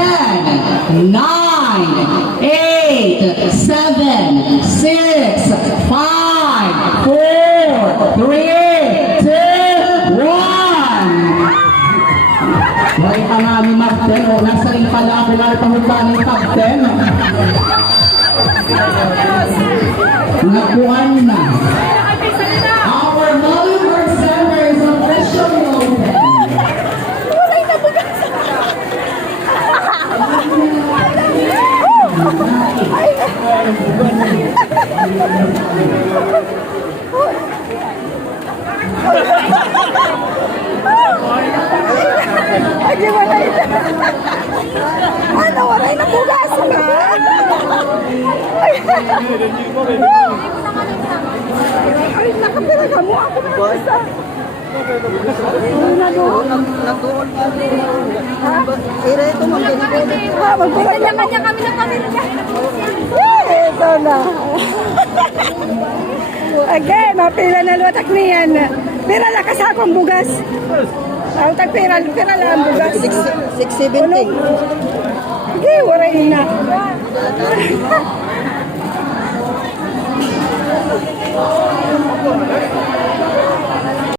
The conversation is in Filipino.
10, 9, 8, 7, 6, 5, 4, 3, 2, 1. Wala ka nga ni Martin, o nasa rin pala ako na pahulaan ng top 10. Nakuhan na. Our Mollywood Center is officially open. Ay, di ba na ito? Ano, waray na bugas ka? Ay, nakapira ka mo. Ako na isa. Nag-doon pa rin. Ira ito, Kanya-kanya kami na kami na. Ito na. Again, mapila na luwatak niyan. Pira na kasakong bugas. Ang tagpira lang ang bugas. 670. Sige, waray na.